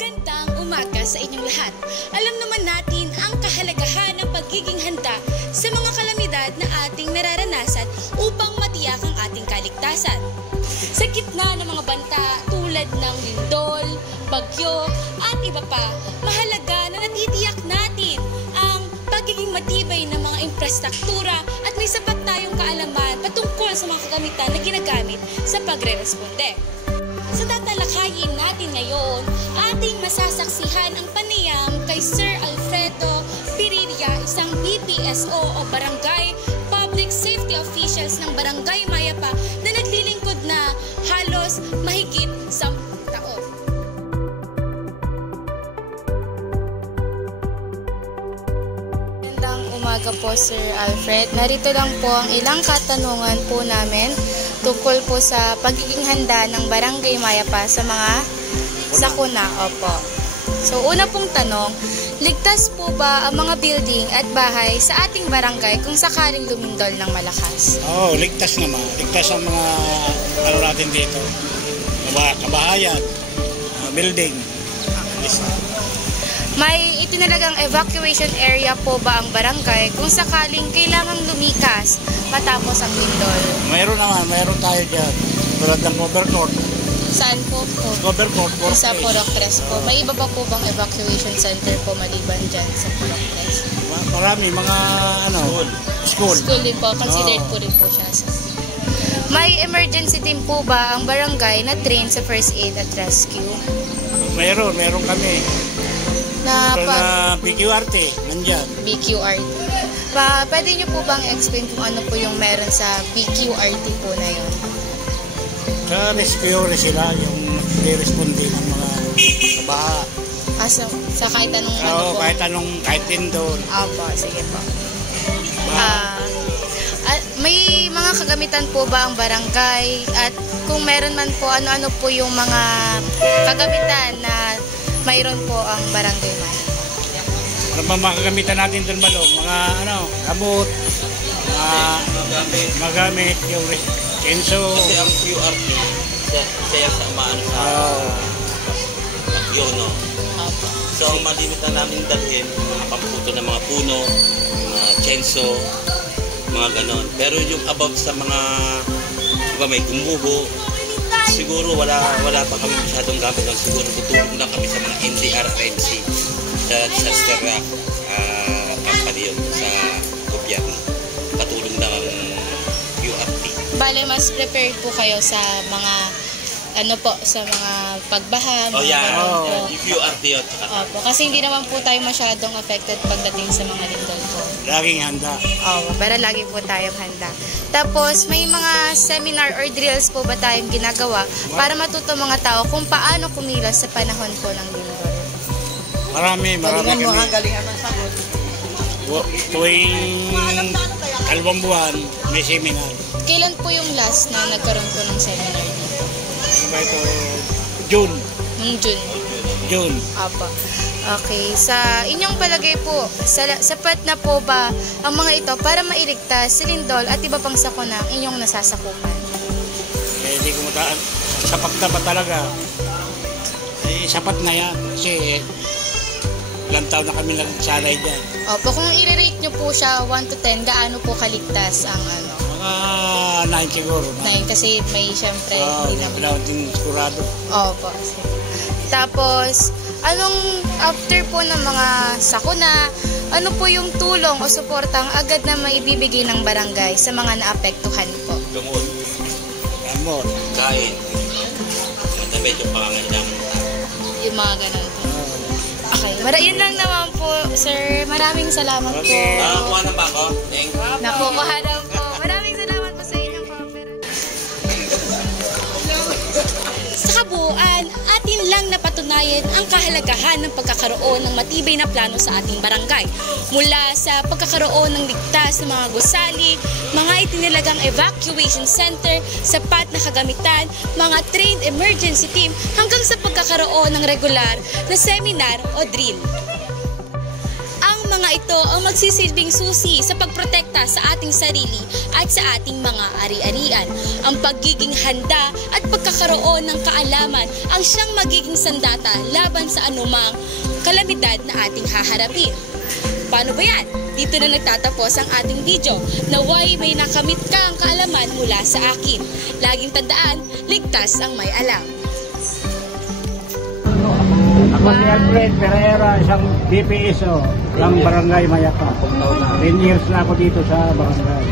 Magandang umaga sa inyong lahat. Alam naman natin ang kahalagahan ng pagiging handa sa mga kalamidad na ating nararanasan upang matiyak ang ating kaligtasan. Sa gitna ng mga banta tulad ng lindol, bagyo at iba pa, mahalaga na natitiyak natin ang pagiging matibay ng mga infrastruktura at may sapat tayong kaalaman patungkol sa mga kagamitan na ginagamit sa pagre-responde. Sa tatalakayin natin ngayon, ating masasaksihan ang panayam kay Sir Alfredo Pirilla, isang BPSO o Barangay Public Safety Officials ng Barangay Mayapa na naglilingkod na halos mahigit 10 taon. Magandang umaga po, Sir Alfred. Narito lang po ang ilang katanungan po namin tungkol po sa pagiging handa ng Barangay Mayapa sa mga sakuna. Opo. So, una pong tanong, ligtas po ba ang mga building at bahay sa ating barangay kung sakaling lumindol ng malakas? Oo, ligtas naman. Ligtas ang mga ano natin dito. Kabahayan, building. May itinalagang evacuation area po ba ang barangay kung sakaling kailangang lumikas matapos ang lindol? Mayroon tayo dyan. Tulad ng overcourt. Saan po po? Overcourt. Sa Purok 3 po. May iba pa po bang evacuation center po maliban dyan sa Purok 3? Marami, mga school. School din po. Considered po rin po siya. May emergency team po ba ang barangay na train sa first aid at rescue? Meron kami. Na BQRT, nandyan. BQRT. Pwede nyo po bang explain kung ano po yung meron sa BQRT po na yun? Sa rescue sila, yung responde ng mga kabaha. Sa kahit anong ano po? Kahit lindol. Opo, sige po. May mga kagamitan po ba ang barangay? At kung meron man po, ano-ano po yung mga kagamitan na mayroon po ang barangay man? Ano ba makagamitan natin doon, Balong? Mga gamot, magamit, yung kenso. Kasi ang QRT, siya sa maano sa bagyo, no? So, ang malimitan namin dalhin, mga pamputo ng mga puno, mga chenso, mga ganon. Pero yung above sa mga, diba, may gumuho, siguro wala pa kami masyadong gamit lang. Siguro tutulong lang kami sa mga NDRRMC sa disaster company yun sa gobyerno. Patulong lang ang QRT. Bale, mas prepared po kayo sa mga sa mga pagbaha. Oh, yeah. Yung QRT yun. Opo, kasi hindi naman po tayo masyadong affected pagdating sa mga lindol po. Laging handa. Oo, pero lagi po tayong handa. Tapos, may mga seminar or drills po ba tayong ginagawa para matuto mga tao kung paano kumilos sa panahon po ng lindol? Marami kami. Galingan ng sagot. Tuwing 2 buwan, may seminar. Kailan po yung last na nagkaroon po ng seminar dito? Ano ba ito? June. Nung June. Apo. Okay. Sa inyong palagay po, sapat na po ba ang mga ito para mailigtas si lindol at iba pang sakuna ang inyong nasasakupan? Hindi ko mataan. Sapat na ba talaga? Sapat na yan. Kasi ilang taon na kami nagsanay dyan. Opo. Kung i-rate nyo po siya 1 to 10, gaano po kaligtas ang Mga 9 siguro. 9 kasi may syempre hindi naman. Wala din sigurado. Opo. Tapos, after po ng mga sakuna, ano po yung tulong o suportang agad na maibibigay ng barangay sa mga naapektuhan po? Gamot. Kain. Damit yung pangangailangan. Yung mga ganun po. Okay. Yun lang naman po, sir. Maraming salamat po. Nakakuha na ba ako? Nakukuha daw po. Maraming salamat po sa inyong cooperation. Sa kabuuan, atin lang napatunayan ang kahalagahan ng pagkakaroon ng matibay na plano sa ating barangay. Mula sa pagkakaroon ng ligtas na mga gusali, mga itinilagang evacuation center, sapat na kagamitan, mga trained emergency team, hanggang sa pagkakaroon ng regular na seminar o drill. Ang mga ito ang magsisilbing susi sa pagprotekta sa ating sarili at sa ating mga ari-arian. Ang pagiging handa at pagkakaroon ng kaalaman ang siyang magiging sandata laban sa anumang kalamidad na ating haharapin. Paano ba yan? Dito na nagtatapos ang ating video. Naway may nakamit kang kaalaman mula sa akin. Laging tandaan, ligtas ang may alam. Ako si Alfred Pereira, isang DPSO ng Barangay Mayapa. 10 years na ako dito sa barangay.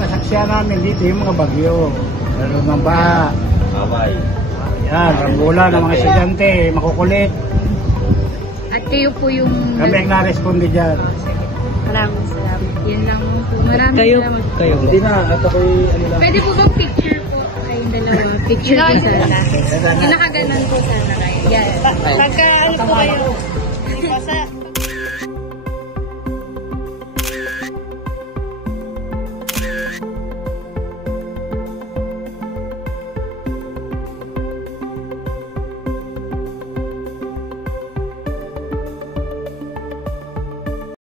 Nasaksihan namin dito yung mga bagyo. Meron ng baha. Yan, rambulan ng mga estudyante, makukulit. At kayo po yung... Kami ang na-responde dyan. Maraming salamat. Yan lang po. Maraming salamat. Kayo. Hindi na, at ako'y ano lang. Pwede po bang picture po kayong dalawa? Picture po sana. Yung nakaganon po sana kayo. Yan. Pagka ano po kayo?